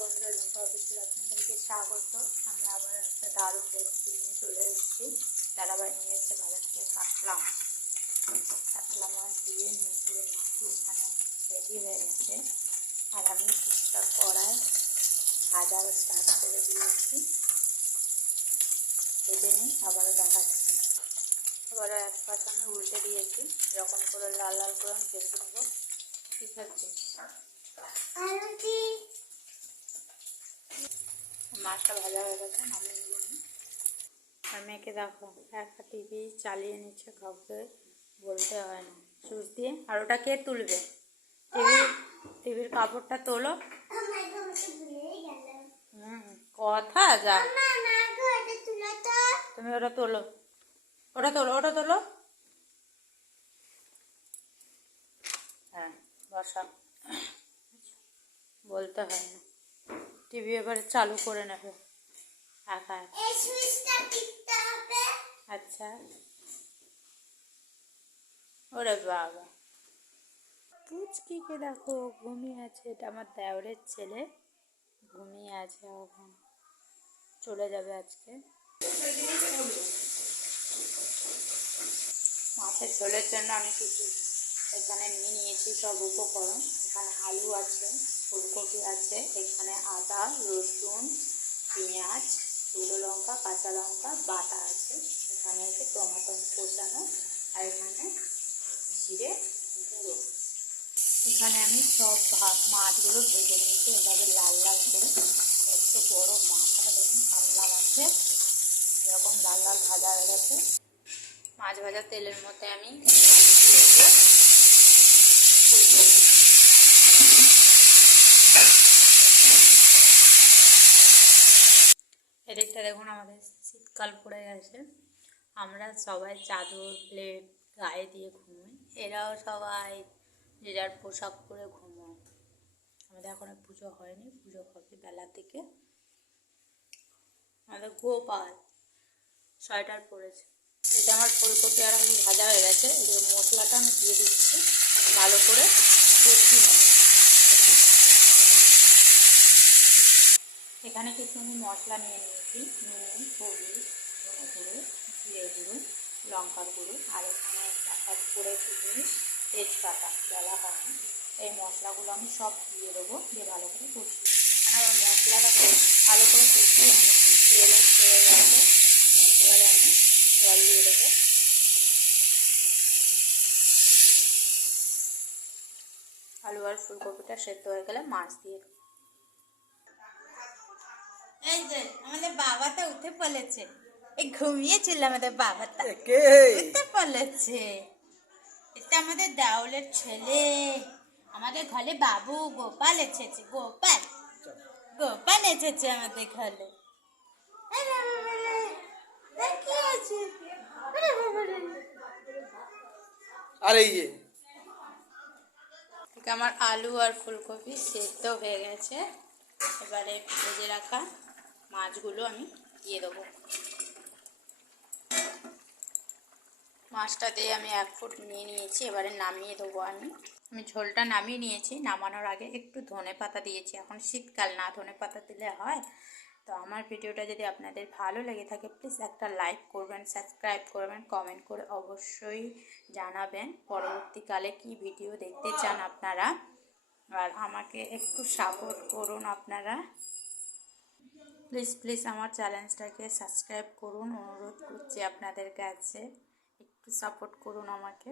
বন্ধুরা, ঝুম্পা অফিসিয়াল আপনাদেরকে স্বাগত। আমি আবার একটা দারুণ রেসিপি নিয়ে চলে এসেছি। দাদাভাই নিয়ে এসে বাজার থেকে কাটলাম আর ধুয়ে নিয়ে মাছটি এখানে রেডি হয়ে গেছে। আর আমি কিছুটা কড়াই ভাজা স্টার্ট করে দিয়েছি। ভেজে নিই, আবারও দেখাচ্ছি। আবারও এক পাশ আমি উল্টে দিয়েছি। এরকম করে লাল লাল করে আমি ভেজে নেবো। ঠিক আছে, মাছটা ভাজা হয়ে গেছে, নামিয়ে নেব। আর মেয়েকে দেখো একটা টিভি চালিয়ে নিচ্ছে, কাউকে বলতে হয় না, সুইচ দিয়ে। আর ওটা কে তুলবে? টিভির কাপড়টা তোলো। কথা যা, তুমি ওটা তোলো, ওটা তোলো, ওটা তোলো। হ্যাঁ, বসা, বলতে হয় না। টিভি এবার চালু করে নেবে একা। আচ্ছা, ওরে বাবা, পুচকিকে দেখো ঘুমিয়ে আছে। এটা আমার দেওরের ছেলে, ঘুমিয়ে আছে। এখন চলে যাবে আজকে। মাছের ঝোলের জন্য আমি কিছু এখানে নিয়েছি সব উপকরণ। এখানে আলু আছে, ফুলকপি আছে, এখানে আদা, রসুন, পেঁয়াজ, শুকনো লঙ্কা, কাঁচা লঙ্কা বাটা আছে। এখানে আছে টমেটো কষানো, আর এখানে জিরে গুঁড়ো। এখানে আমি সব মাছগুলো ভেজে নিয়েছি এভাবে লাল লাল করে। কত বড় মাছটা দেখুন, কাতলা মাছে এরকম লাল লাল ভাজা হয়ে গেছে। মাছ ভাজা তেলের মধ্যে আমি ফুলকপি। এদিকটা দেখুন, আমাদের শীতকাল পড়ে গেছে। আমরা সবাই চাদর প্লেট গায়ে দিয়ে ঘুমোই, এরাও সবাই যে যার পোশাক পরে ঘুমোয়। আমাদের এখনো পুজো হয়নি, পুজো হবে বেলা থেকে। আমাদের গোপাল সোয়েটার পরেছে। এটা আমার ফুলকপি আর আমি ভাজা হয়ে গেছে। এই মশলাটা আমি দিয়ে দিচ্ছি, ভালো করে কষি নেব। এখানে কিছু আমি মশলা নিয়ে নিয়েছি, নুন, হলুদ, ধনে গুঁড়ো, জিরে গুঁড়ো, লঙ্কার গুঁড়ো, আর এখানে এক করে কিছু তেজপাতা বলা হয়। এই মশলাগুলো আমি সব দিয়ে দেবো, দিয়ে ভালো করে কষি। এখানে আমার মশলাটা ভালো করে কষিয়ে নিয়েছি, তেলে ছেড়ে গেছে। এবারে আমি জল দিয়ে দেবো। আলু আর ফুলকপিটা সেদ্ধ হয়ে গেলে মাছ দিয়ে দেবো। এই যে আমাদের বাবাটা উঠে পড়েছে, এই ঘুমিয়েছিল আমাদের বাবাটা, উঠে পড়েছে। এটা আমাদের দেওলের ছেলে, আমাদের ঘরে বাবু গোপাল এসেছে। গোপাল গোপাল এসেছে আমাদের ঘরে। আরে আমার আলু আর ফুলকপি সেদ্ধ হয়ে গেছে। এবারে ভেজে রাখা মাছগুলো আমি দিয়ে দেবো। মাছটা দিয়ে আমি 1 ফুট নিয়ে নিয়েছি, এবারে নামিয়ে দেবো। আমি ঝোলটা নামিয়ে নিয়েছি। নামানোর আগে একটু ধনেপাতা দিয়েছি। এখন শীতকাল, না ধনেপাতা দিলে হয়? তো আমার ভিডিওটা যদি আপনাদের ভালো লেগে থাকে, প্লিজ একটা লাইক করবেন, সাবস্ক্রাইব করবেন, কমেন্ট করে অবশ্যই জানাবেন পরবর্তীকালে কি ভিডিও দেখতে চান আপনারা। আর আমাকে একটু সাপোর্ট করুন আপনারা, প্লিজ প্লিজ আমার চ্যানেলটাকে সাবস্ক্রাইব করুন, অনুরোধ করছি আপনাদের কাছে। একটু সাপোর্ট করুন আমাকে।